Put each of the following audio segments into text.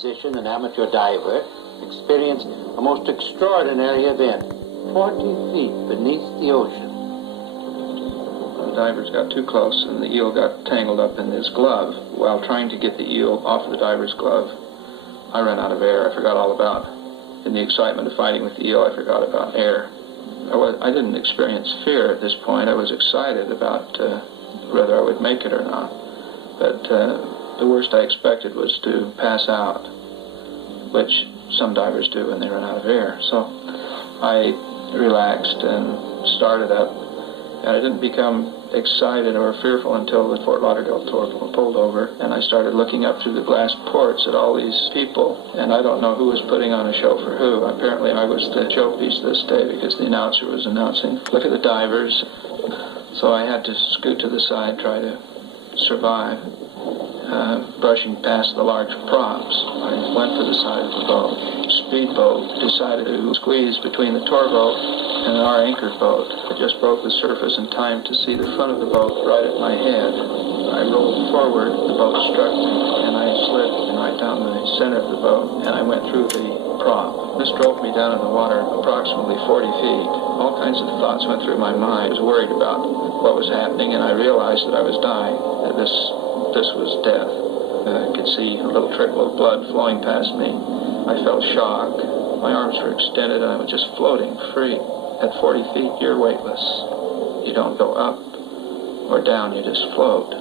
Physician and amateur diver experienced a most extraordinary event, 40 feet beneath the ocean. The divers got too close and the eel got tangled up in his glove. While trying to get the eel off the diver's glove, I ran out of air. I forgot all about, in the excitement of fighting with the eel, I forgot about air. I didn't experience fear at this point. I was excited about whether I would make it or not. But the worst I expected was to pass out, which some divers do when they run out of air. So I relaxed and started up, and I didn't become excited or fearful until the Fort Lauderdale tour pulled over, and I started looking up through the glass ports at all these people, and I don't know who was putting on a show for who. Apparently I was the showpiece this day because the announcer was announcing, "Look at the divers." So I had to scoot to the side, try to survive. Brushing past the large props, I went for the side of the boat. Speedboat decided to squeeze between the tour boat and our anchored boat. I just broke the surface in time to see the front of the boat right at my head. I rolled forward, the boat struck me, and I slid right down the center of the boat, and I went through the prop. This drove me down in the water approximately 40 feet. All kinds of thoughts went through my mind. I was worried about what was happening, and I realized that I was dying, that this was death. I could see a little trickle of blood flowing past me. I felt shock. My arms were extended and I was just floating free. At 40 feet, you're weightless. You don't go up or down, you just float.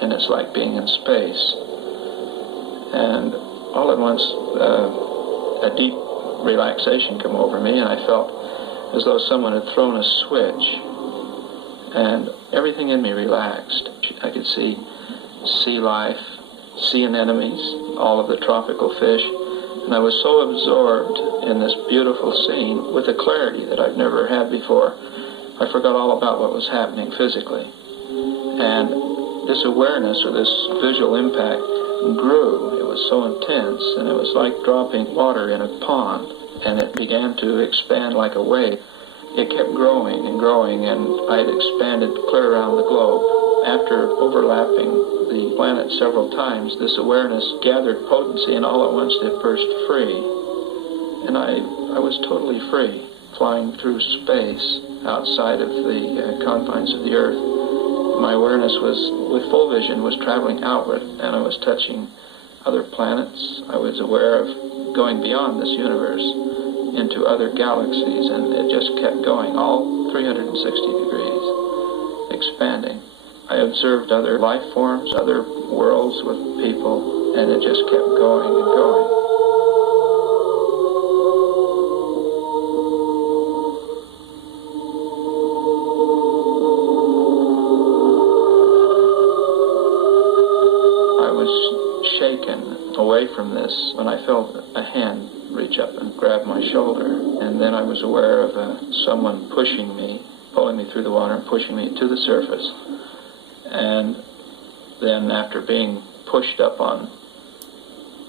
And it's like being in space. And all at once, a deep relaxation came over me, and I felt as though someone had thrown a switch. And everything in me relaxed. I could see sea life, sea anemones, all of the tropical fish, and I was so absorbed in this beautiful scene with a clarity that I've never had before. I forgot all about what was happening physically. And this awareness, or this visual impact, grew. It was so intense, and it was like dropping water in a pond, and it began to expand like a wave. It kept growing and growing, and I had expanded clear around the globe. After overlapping the planet several times, this awareness gathered potency, and all at once it burst free. And I was totally free, flying through space outside of the confines of the Earth. My awareness was, with full vision, was traveling outward, and I was touching other planets. I was aware of going beyond this universe into other galaxies, and it just kept going, all 360 degrees, expanding. I observed other life forms, other worlds with people, and it just kept going and going. I was shaken away from this when I felt a hand reach up and grab my shoulder, and then I was aware of someone pushing me, pulling me through the water and pushing me to the surface. And then after being pushed up on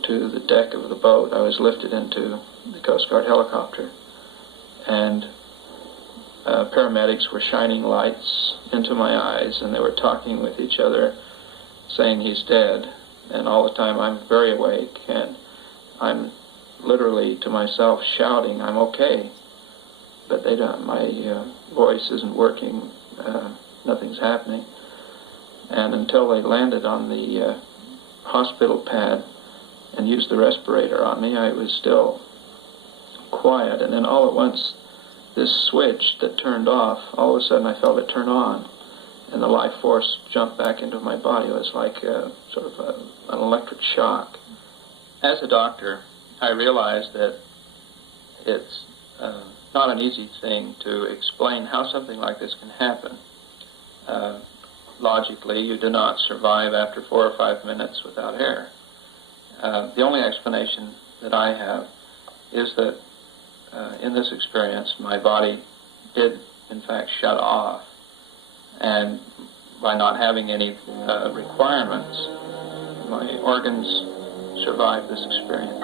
to the deck of the boat, I was lifted into the Coast Guard helicopter, and paramedics were shining lights into my eyes, and they were talking with each other, saying he's dead. And all the time I'm very awake, and I'm literally to myself shouting, "I'm okay." But they don't, my voice isn't working, nothing's happening. And until they landed on the hospital pad and used the respirator on me, I was still quiet. And then all at once, this switch that turned off, all of a sudden I felt it turn on, and the life force jumped back into my body. It was like sort of an electric shock. As a doctor, I realized that it's not an easy thing to explain how something like this can happen. Logically, you do not survive after 4 or 5 minutes without air. The only explanation that I have is that in this experience, my body did, in fact, shut off. And by not having any requirements, my organs survived this experience.